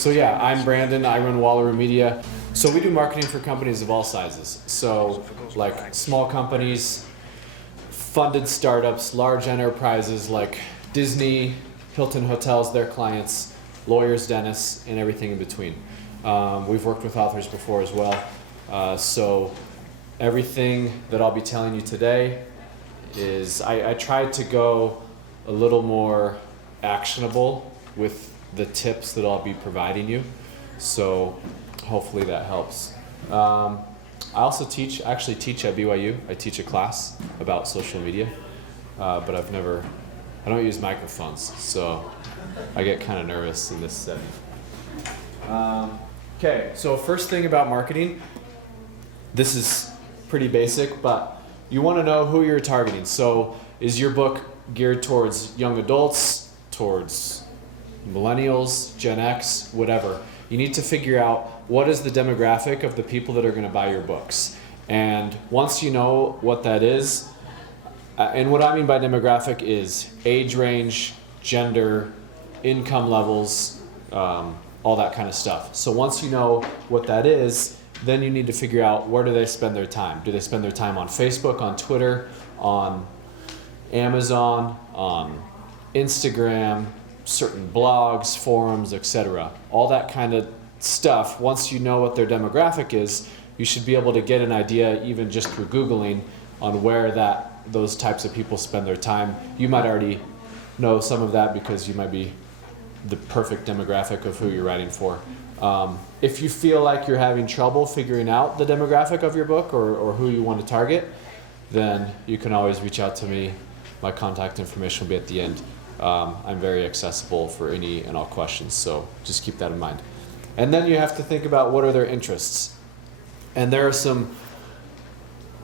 So yeah, I'm Brandon, I run Wallaroo Media. So we do marketing for companies of all sizes. So like small companies, funded startups, large enterprises like Disney, Hilton Hotels, their clients, lawyers, dentists, and everything in between. We've worked with authors before as well. So everything that I'll be telling you today is, I tried to go a little more actionable with the tips that I'll be providing you. So hopefully that helps. I also actually teach at BYU. I teach a class about social media, but I don't use microphones, so I get kind of nervous in this setting. Okay, so first thing about marketing, this is pretty basic, but you want to know who you're targeting. So is your book geared towards young adults, towards millennials, Gen X, whatever? You need to figure out what is the demographic of the people that are going to buy your books. And once you know what that is, and what I mean by demographic is age range, gender, income levels, all that kind of stuff. So once you know what that is, then you need to figure out where do they spend their time. Do they spend their time on Facebook, on Twitter, on Amazon, on Instagram, certain blogs, forums, etc. All that kind of stuff. Once you know what their demographic is, you should be able to get an idea, even just through Googling, on where those types of people spend their time. You might already know some of that because you might be the perfect demographic of who you're writing for. If you feel like you're having trouble figuring out the demographic of your book or who you want to target, then you can always reach out to me. My contact information will be at the end. I'm very accessible for any and all questions, so just keep that in mind. And then you have to think about what are their interests. And there are some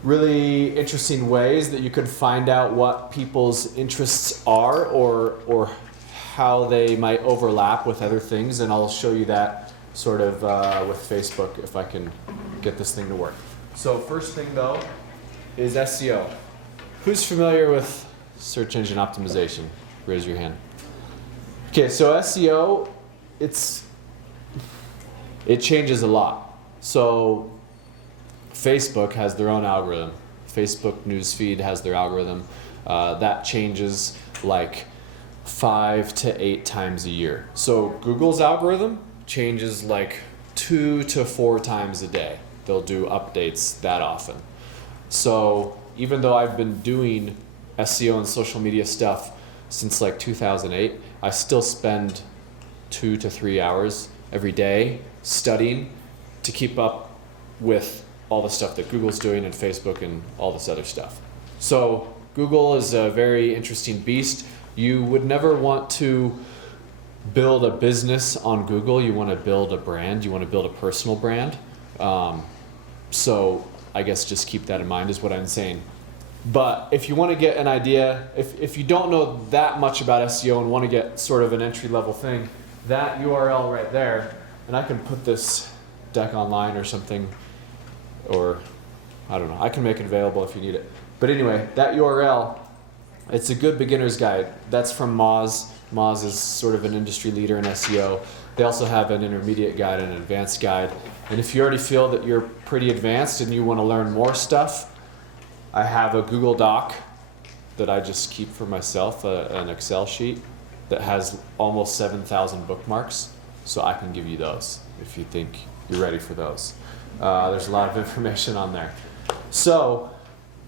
really interesting ways that you could find out what people's interests are or how they might overlap with other things, and I'll show you that sort of with Facebook if I can get this thing to work. So first thing though is SEO. Who's familiar with search engine optimization? Raise your hand. Okay, so SEO, it changes a lot. So Facebook has their own algorithm. Facebook newsfeed has their algorithm. That changes like 5 to 8 times a year. So Google's algorithm changes like 2 to 4 times a day. They'll do updates that often. So even though I've been doing SEO and social media stuff since like 2008, I still spend 2 to 3 hours every day studying to keep up with all the stuff that Google's doing and Facebook and all this other stuff. So Google is a very interesting beast. You would never want to build a business on Google. You want to build a brand. You want to build a personal brand. So I guess just keep that in mind is what I'm saying. But if you want to get an idea, if you don't know that much about SEO and want to get sort of an entry-level thing, that URL right there, and I can put this deck online or something, or I don't know, I can make it available if you need it. But anyway, that URL, it's a good beginner's guide. That's from Moz. Moz is sort of an industry leader in SEO. They also have an intermediate guide and an advanced guide. And if you already feel that you're pretty advanced and you want to learn more stuff, I have a Google Doc that I just keep for myself, an Excel sheet that has almost 7,000 bookmarks. So I can give you those if you think you're ready for those. There's a lot of information on there. So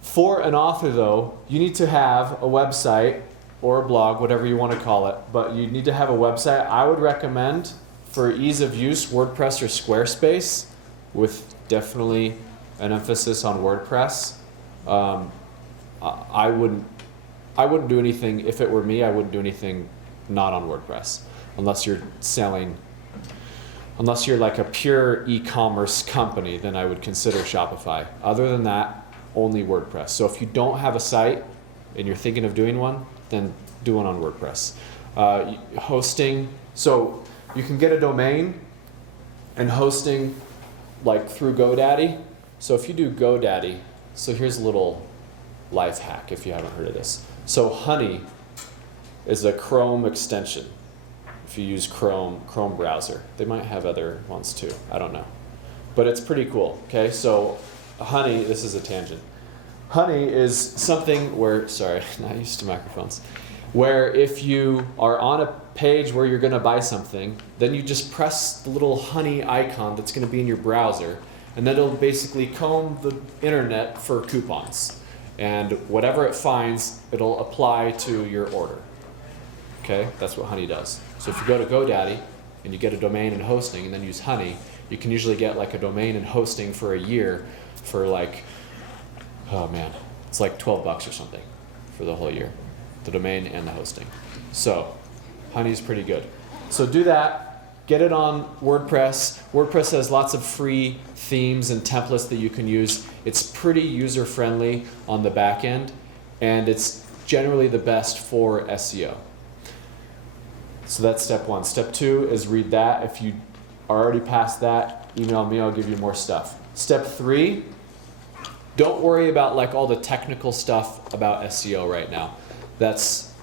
for an author though, you need to have a website or a blog, whatever you want to call it, but you need to have a website. I would recommend, for ease of use, WordPress or Squarespace, with definitely an emphasis on WordPress. I wouldn't do anything, if it were me, I wouldn't do anything not on WordPress, unless you're like a pure e-commerce company, then I would consider Shopify. Other than that, only WordPress. So if you don't have a site and you're thinking of doing one, then do one on WordPress. Hosting, so you can get a domain and hosting like through GoDaddy. So if you do GoDaddy, so here's a little life hack if you haven't heard of this. So Honey is a Chrome extension if you use Chrome browser. They might have other ones too. I don't know. But it's pretty cool. Okay, so Honey, this is a tangent. Honey is something where, sorry, not used to microphones, where if you are on a page where you're going to buy something, then you just press the little Honey icon that's going to be in your browser, and then it'll basically comb the internet for coupons. And whatever it finds, it'll apply to your order. Okay, that's what Honey does. So if you go to GoDaddy and you get a domain and hosting and then use Honey, you can usually get like a domain and hosting for a year for like, oh man, it's like $12 or something for the whole year, the domain and the hosting. So Honey's pretty good. So do that, get it on WordPress. WordPress has lots of free themes and templates that you can use. It's pretty user-friendly on the back end, and it's generally the best for SEO. So that's step one. Step two is read that. If you are already past that, email me, I'll give you more stuff. Step three, don't worry about like all the technical stuff about SEO right now. That's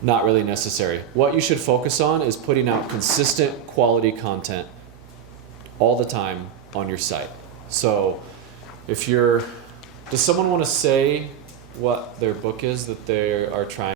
not really necessary. What you should focus on is putting out consistent quality content all the time on your site. So if you're, does someone want to say what their book is that they are trying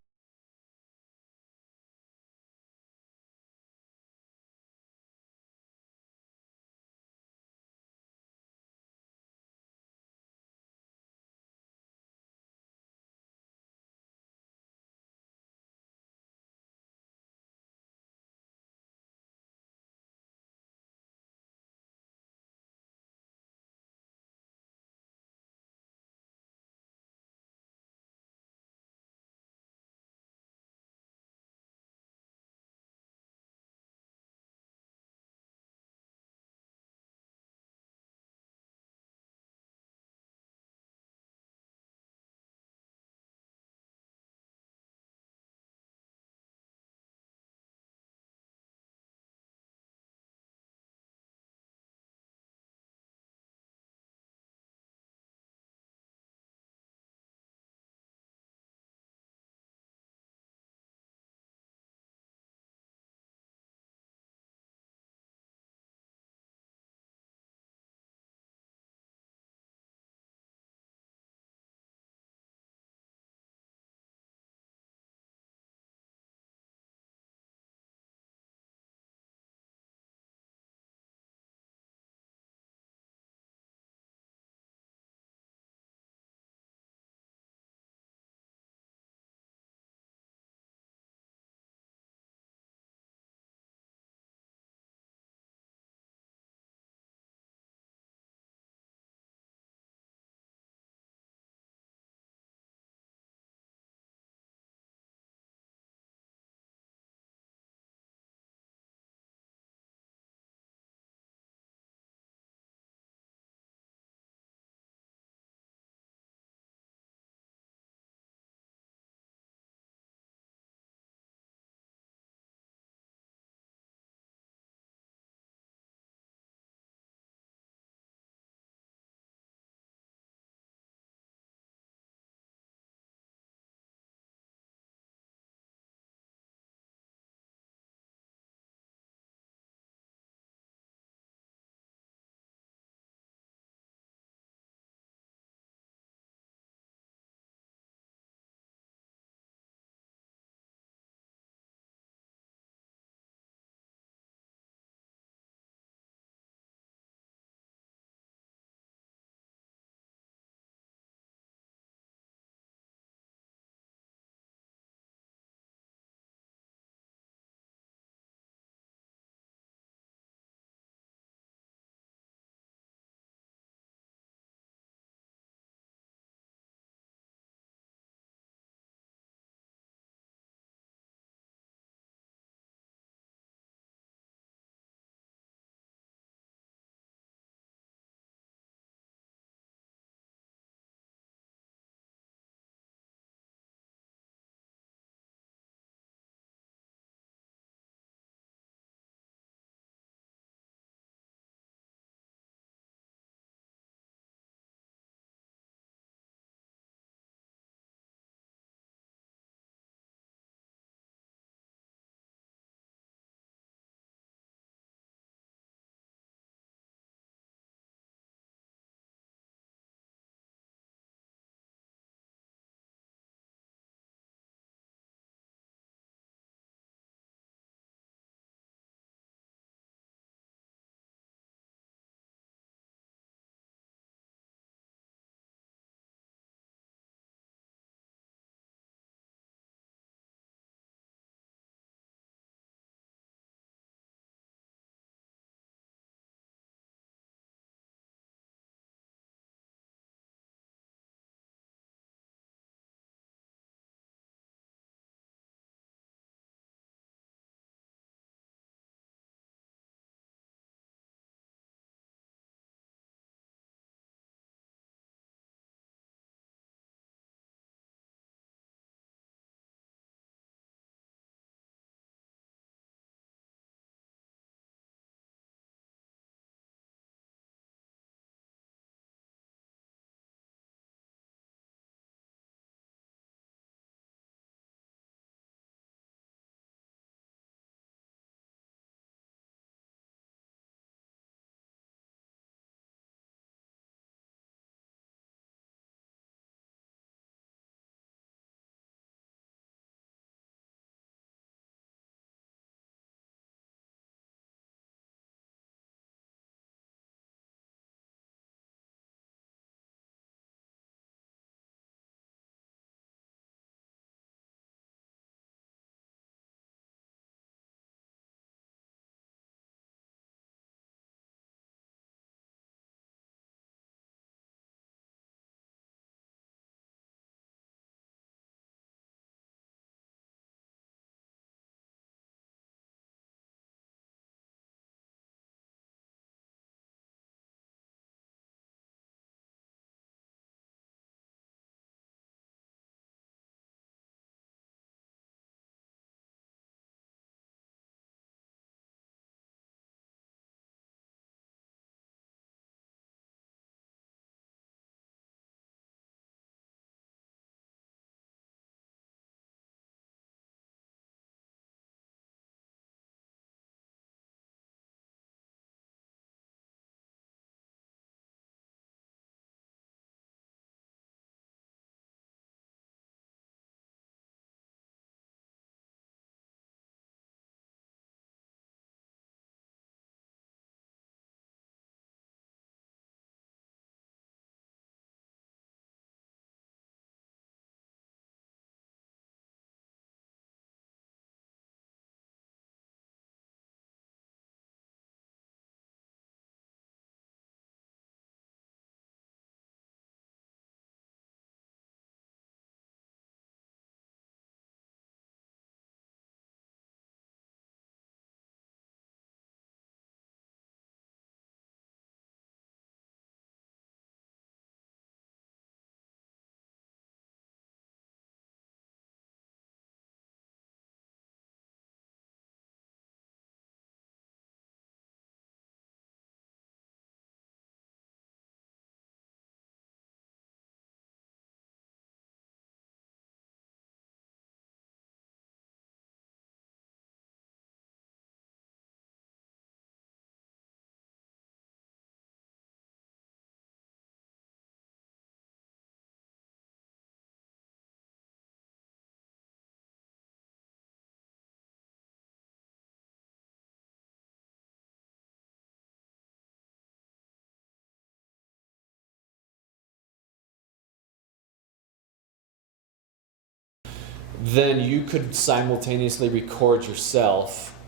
then you could simultaneously record yourself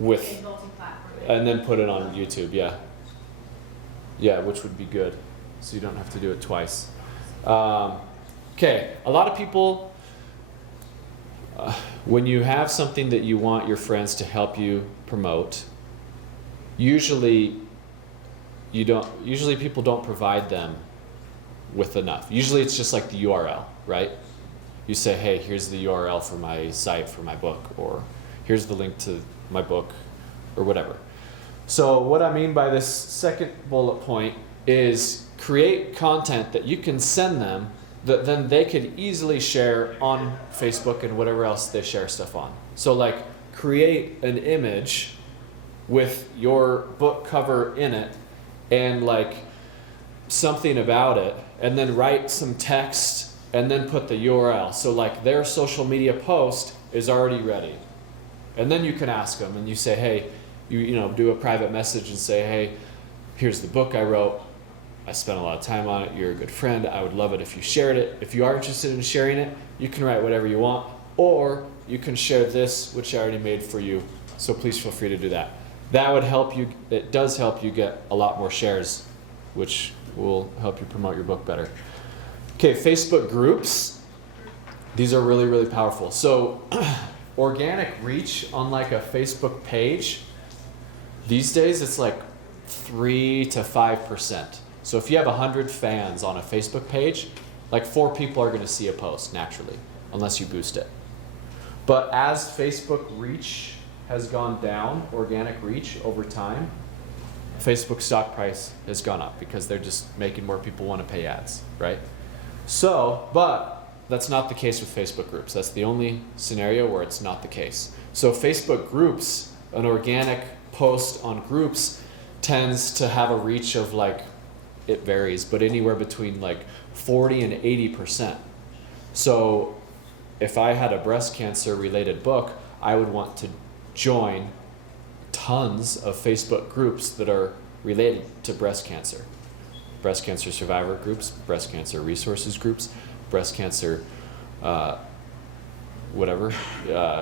with, and then put it on YouTube. Yeah, which would be good, so you don't have to do it twice. Okay, a lot of people, when you have something that you want your friends to help you promote, usually people don't provide them with enough. Usually it's just like the URL, right? You say, hey, here's the URL for my site for my book, or here's the link to my book, or whatever. So what I mean by this second bullet point is create content that you can send them that then they could easily share on Facebook and whatever else they share stuff on. So like create an image with your book cover in it and like something about it, and then write some text and then put the URL. So like their social media post is already ready. And then you can ask them and you say, hey, you know, do a private message and say, hey, here's the book I wrote. I spent a lot of time on it. You're a good friend. I would love it if you shared it. If you are interested in sharing it, you can write whatever you want, or you can share this, which I already made for you. So please feel free to do that. That would help you. It does help you get a lot more shares, which will help you promote your book better. Okay, Facebook groups. These are really, really powerful. So organic reach on like a Facebook page, these days it's like 3 to 5%. So if you have 100 fans on a Facebook page, like 4 people are going to see a post naturally, unless you boost it. But as Facebook reach has gone down, organic reach over time, Facebook stock price has gone up because they're just making more people want to pay ads, right? So, but that's not the case with Facebook groups. That's the only scenario where it's not the case. So Facebook groups, an organic post on groups tends to have a reach of like, it varies, but anywhere between like 40 and 80%. So if I had a breast cancer related book, I would want to join tons of Facebook groups that are related to breast cancer. Breast cancer survivor groups, breast cancer resources groups, breast cancer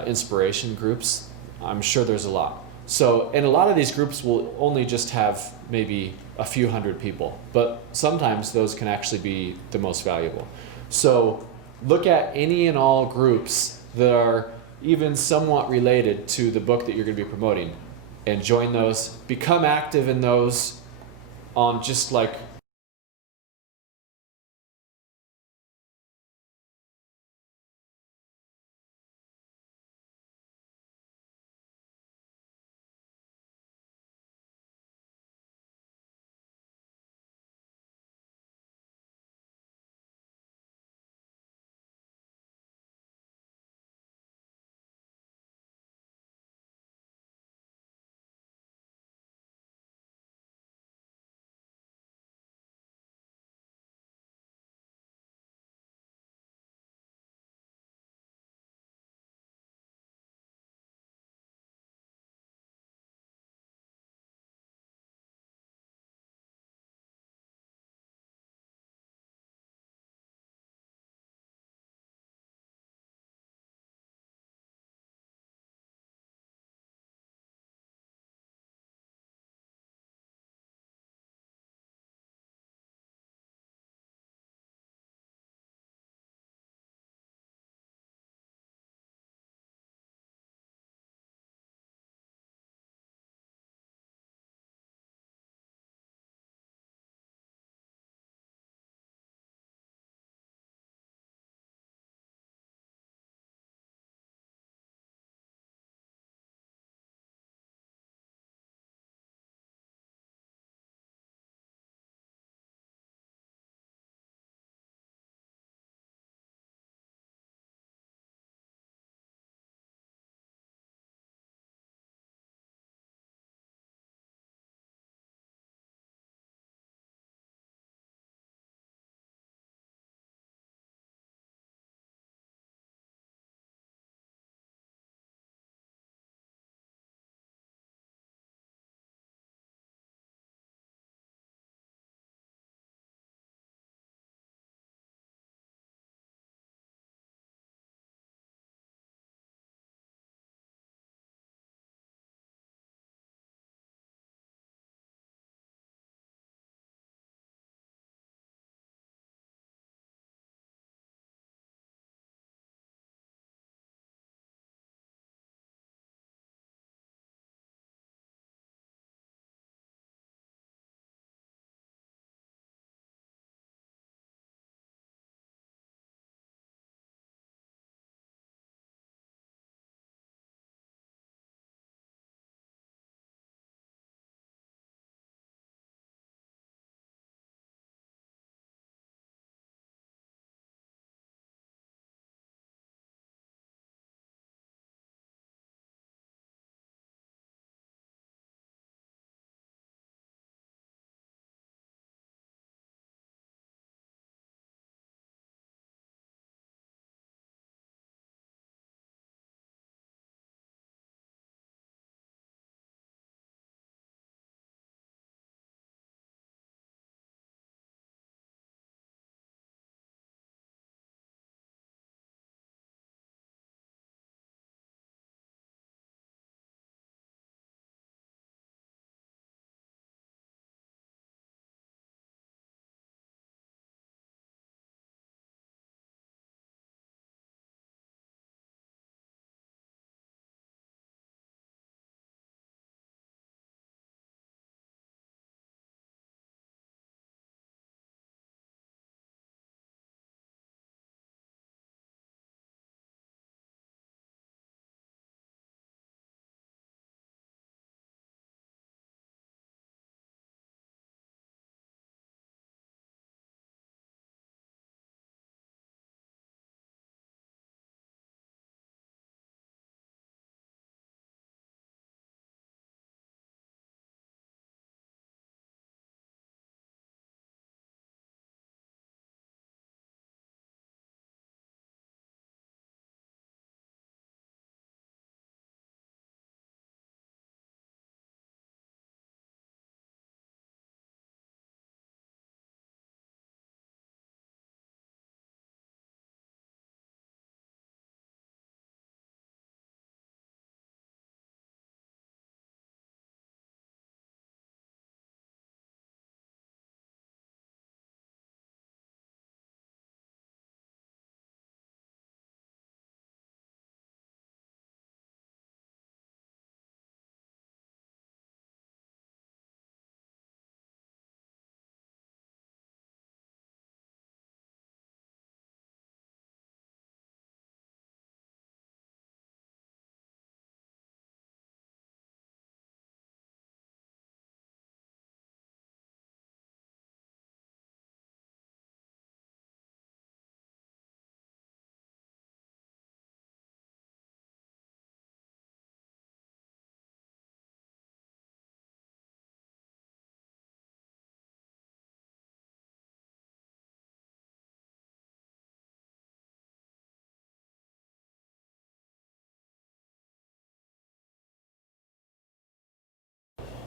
inspiration groups. I'm sure there's a lot. So, and a lot of these groups will only just have maybe a few hundred people, but sometimes those can actually be the most valuable. So look at any and all groups that are even somewhat related to the book that you're going to be promoting and join those. Become active in those on just like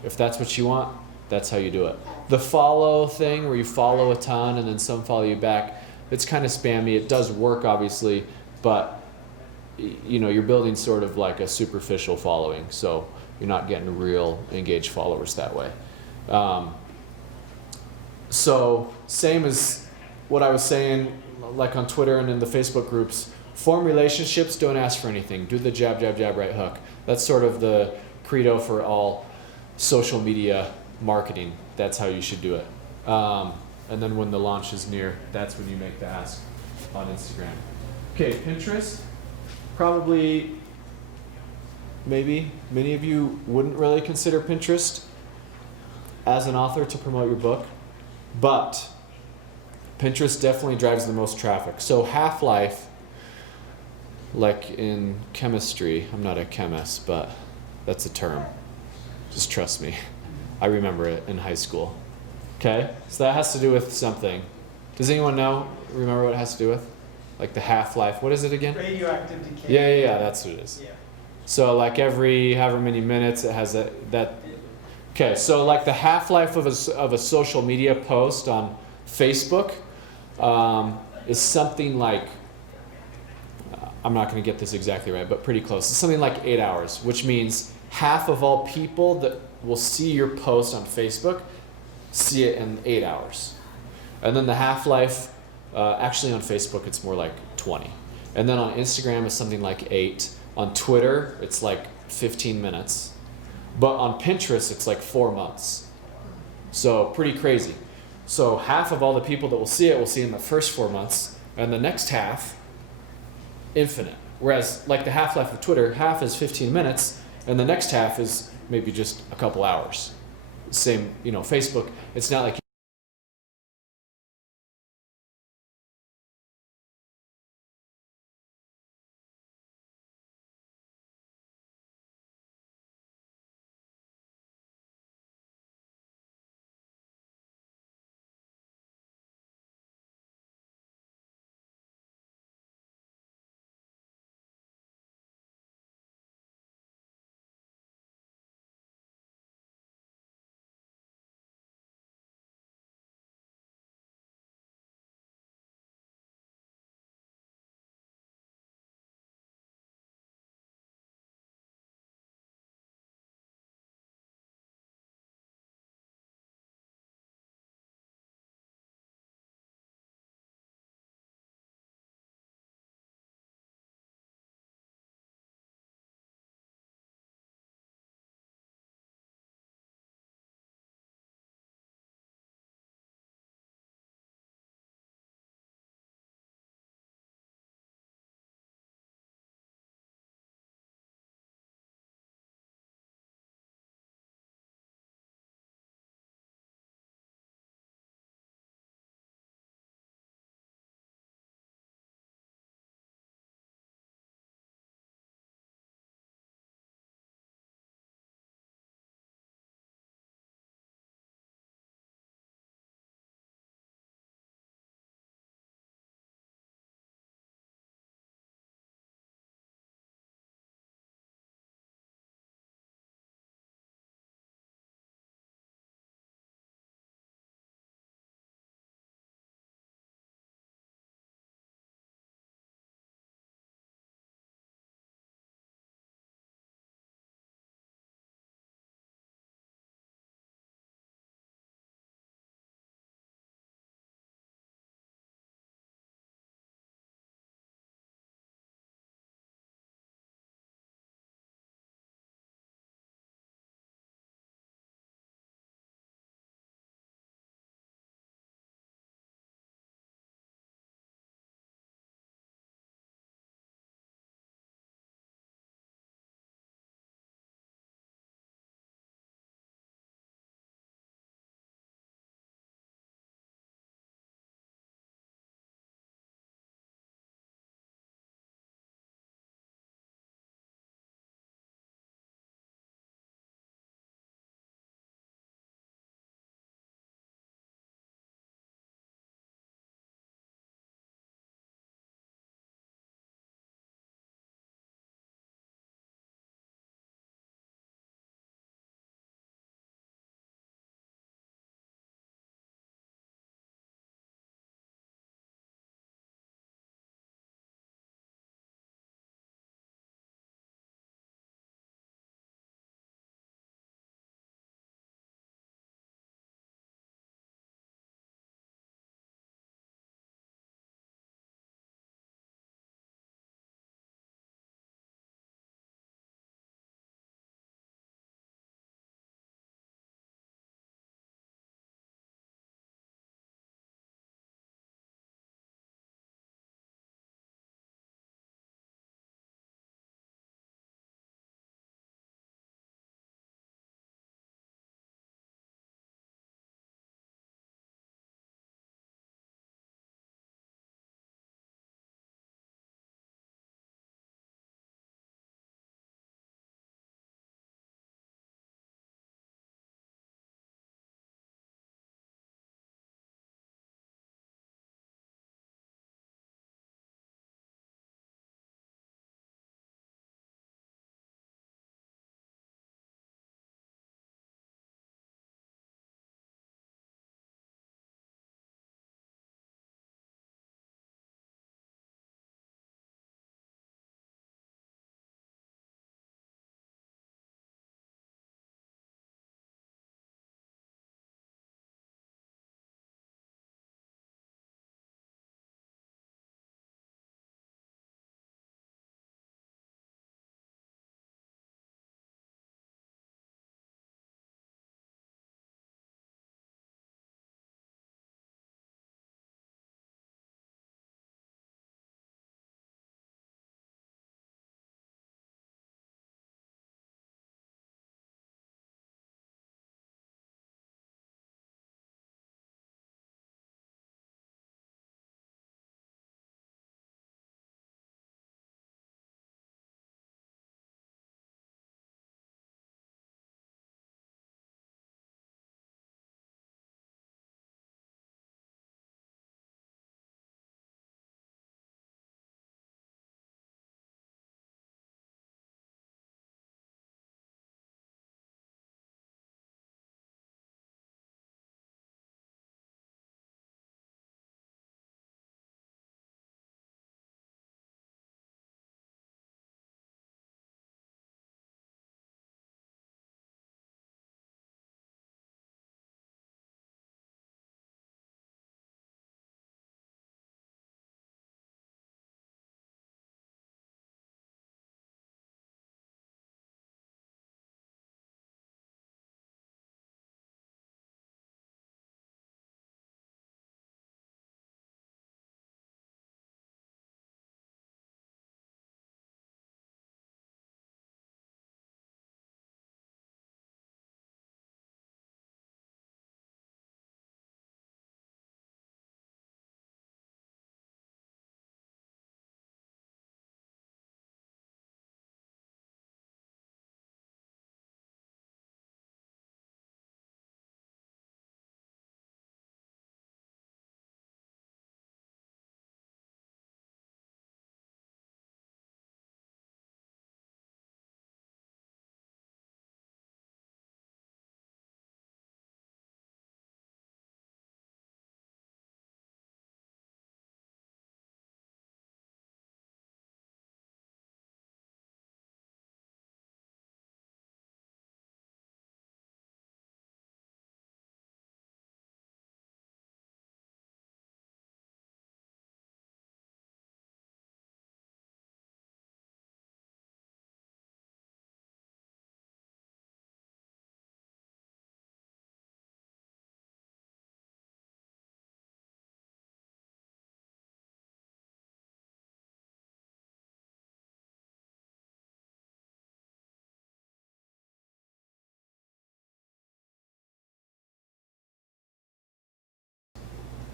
If that's what you want, that's how you do it. The follow thing, where you follow a ton and then some follow you back, it's kind of spammy. It does work, obviously, but you're building sort of like a superficial following, so you're not getting real engaged followers that way. So same as what I was saying, like on Twitter and in the Facebook groups, form relationships, don't ask for anything. Do the jab, jab, jab, right hook. That's sort of the credo for all social media marketing. That's how you should do it. And then when the launch is near, that's when you make the ask on Instagram. Okay, Pinterest. Probably, maybe, many of you wouldn't really consider Pinterest as an author to promote your book, but Pinterest definitely drives the most traffic. So half-life, like in chemistry, I'm not a chemist, but that's a term. Just trust me. I remember it in high school. Okay, so that has to do with something. Does anyone remember what it has to do with? Like the half-life, what is it again? Radioactive decay. Yeah, that's what it is. Yeah. So like every however many minutes it has that. Okay, so like the half-life of a social media post on Facebook is something like, I'm not going to get this exactly right, but pretty close. It's something like 8 hours, which means half of all people that will see your post on Facebook see it in 8 hours. And then the half-life, actually on Facebook it's more like 20. And then on Instagram it's something like 8. On Twitter it's like 15 minutes. But on Pinterest it's like 4 months. So pretty crazy. So half of all the people that will see it will see in the first 4 months, and the next half, infinite. Whereas like the half-life of Twitter, half is 15 minutes, and the next half is maybe just a couple hours. Same, Facebook, it's not like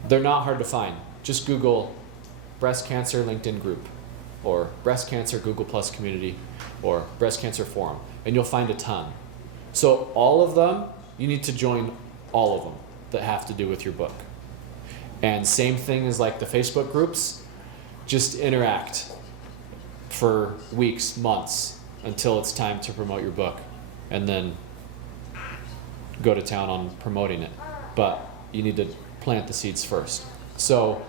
They're not hard to find. Just Google breast cancer LinkedIn group, or breast cancer Google Plus community, or breast cancer forum, and you'll find a ton. So all of them, you need to join all of them that have to do with your book. And same thing as like the Facebook groups, just interact for weeks, months, until it's time to promote your book, and then go to town on promoting it. But you need to plant the seeds first. So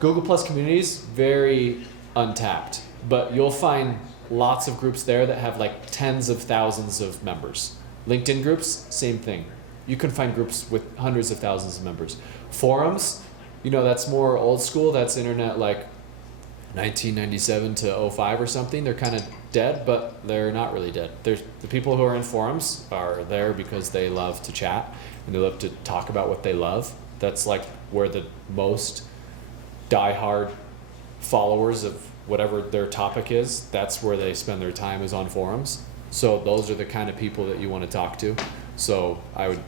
Google Plus communities, very untapped, but you'll find lots of groups there that have like tens of thousands of members. LinkedIn groups, same thing. You can find groups with hundreds of thousands of members. Forums, that's more old school. That's internet like 1997 to 05 or something. They're kind of dead, but they're not really dead. There's the people who are in forums are there because they love to chat and they love to talk about what they love. That's like where the most diehard followers of whatever their topic is, that's where they spend their time, is on forums. So those are the kind of people that you want to talk to. So I would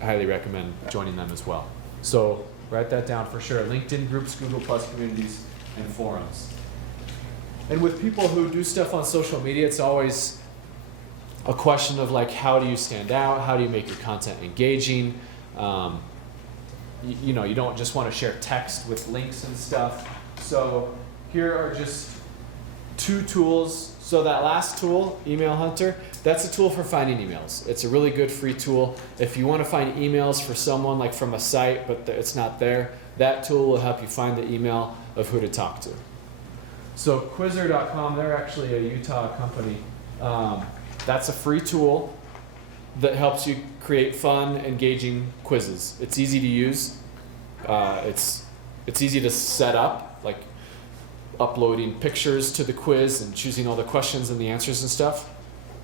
highly recommend joining them as well. So write that down for sure. LinkedIn groups, Google Plus communities, and forums. And with people who do stuff on social media, it's always a question of like, how do you stand out? How do you make your content engaging? You don't just want to share text with links and stuff. So here are just 2 tools. So that last tool, Email Hunter, that's a tool for finding emails. It's a really good free tool. If you want to find emails for someone like from a site, but it's not there, that tool will help you find the email of who to talk to. So Quizzer.com, they're actually a Utah company. That's a free tool that helps you create fun, engaging quizzes. It's easy to use. It's easy to set up, like uploading pictures to the quiz and choosing all the questions and the answers and stuff.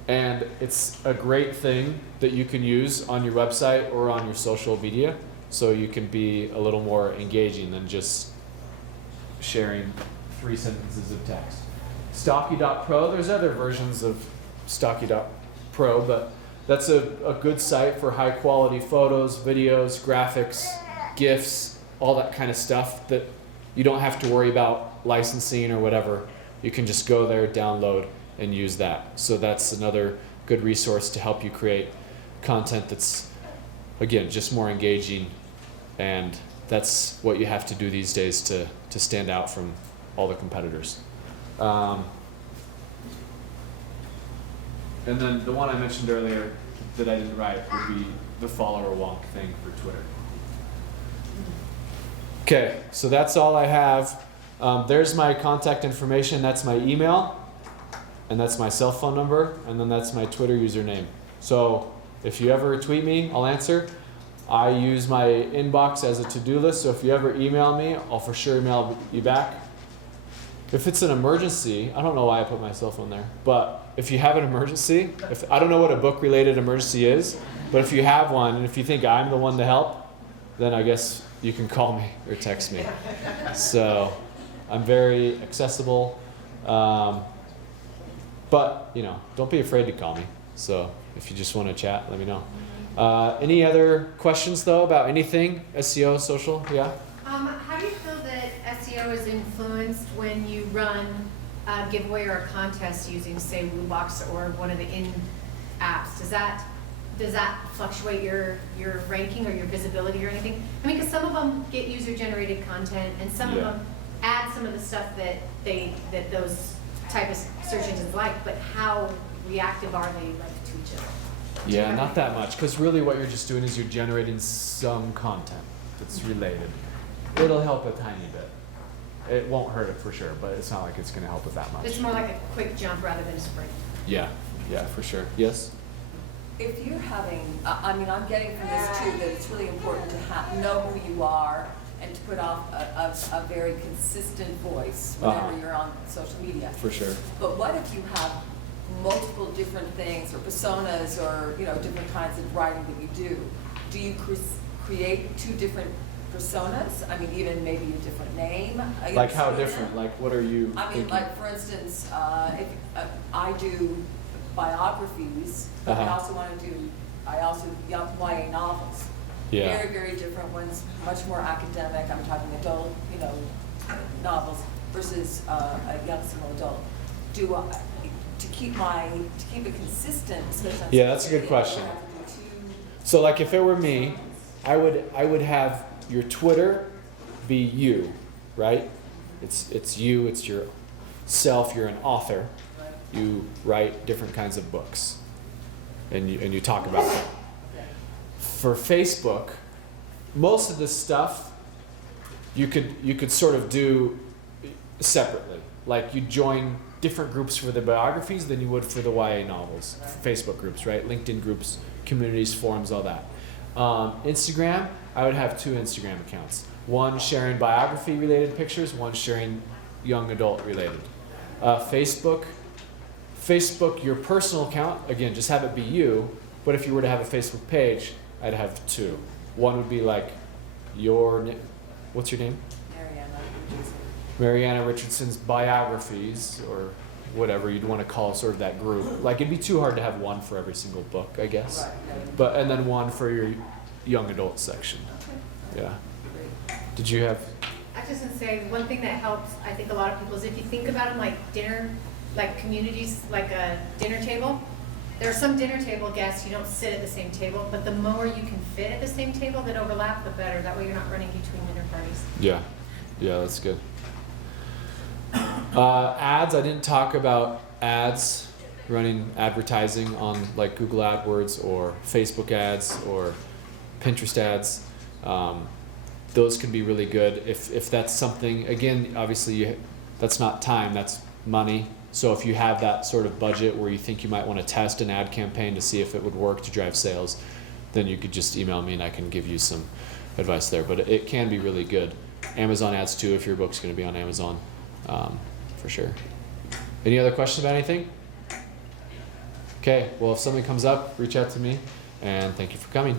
And it's a great thing that you can use on your website or on your social media, so you can be a little more engaging than just sharing 3 sentences of text. Stocky.pro, there's other versions of Stocky.pro, but that's a good site for high quality photos, videos, graphics, GIFs, all that kind of stuff that you don't have to worry about licensing or whatever. You can just go there, download, and use that. So that's another good resource to help you create content that's, again, just more engaging, and that's what you have to do these days to stand out from all the competitors. And then the one I mentioned earlier that I didn't write would be the follower wonk thing for Twitter. Okay, so that's all I have. There's my contact information. That's my email, and that's my cell phone number, and then that's my Twitter username. So if you ever tweet me, I'll answer. I use my inbox as a to-do list, so if you ever email me, I'll for sure email you back. If it's an emergency, I don't know why I put my cell phone there, but if you have an emergency, I don't know what a book-related emergency is, but if you have one, and if you think I'm the one to help, then I guess you can call me or text me. So I'm very accessible, but don't be afraid to call me. So if you just want to chat, let me know. Any other questions though about anything SEO, social? Yeah. How do you feel that SEO is influenced when you run a giveaway or a contest using, say, Bluebox or one of the in-apps? Does that fluctuate your ranking or your visibility or anything? I mean, because some of them get user-generated content, and some of them add some of the stuff that those type of search engines like. But how reactive are they like to each other? Yeah, not that much, because really what you're just doing is you're generating some content that's related. It'll help a tiny bit. It won't hurt it for sure, but it's not like it's going to help it that much. It's more like a quick jump rather than a sprint. Yeah, for sure. Yes? If you're having, I'm getting from this too that it's really important to know who you are and to put off a very consistent voice whenever you're on social media. For sure. But what if you have multiple different things or personas or different kinds of writing that you do? Do you create 2 different personas? I mean, even maybe a different name? Like how different? Like what are you thinking? Like for instance, if I do biographies, but I also want to do YA novels. Yeah. Very, very different. One's much more academic. I'm talking adult, novels versus a young single adult. To keep it consistent, especially on Yeah, that's a good social media, question. do I have to do two So like if it were me, I would have your Twitter be you, right? It's you, it's your self, you're an author. Right. You write different kinds of books. And you talk about them. Okay. For Facebook, most of this stuff you could sort of do separately. Like you join different groups for the biographies than you would for the YA novels. Right. Facebook groups, right? LinkedIn groups, communities, forums, all that. Instagram, I would have 2 Instagram accounts. One sharing biography related pictures, one sharing young adult related. Facebook, your personal account, again, just have it be you, but if you were to have a Facebook page, I'd have 2. One would be like what's your name? Mariana Richardson. Mariana Richardson's biographies, or whatever you'd want to call sort of that group. Like it'd be too hard to have one for every single book, I guess. Right. And then one for your young adult section. Okay. Yeah. Great. Did you have? I was just gonna say, one thing that helps, I think a lot of people, is if you think about them like dinner, like communities, like a dinner table. There are some dinner table guests, you don't sit at the same table, but the more you can fit at the same table that overlap, the better. That way you're not running between dinner parties. Yeah. Yeah, that's good. Ads, I didn't talk about ads, running advertising on like Google AdWords or Facebook ads or Pinterest ads. Those can be really good if that's something, again, obviously that's not time, that's money. So if you have that sort of budget where you think you might want to test an ad campaign to see if it would work to drive sales, then you could just email me and I can give you some advice there. But it can be really good. Amazon ads too, if your book's going to be on Amazon, for sure. Any other questions about anything? Okay, well if something comes up, reach out to me, and thank you for coming.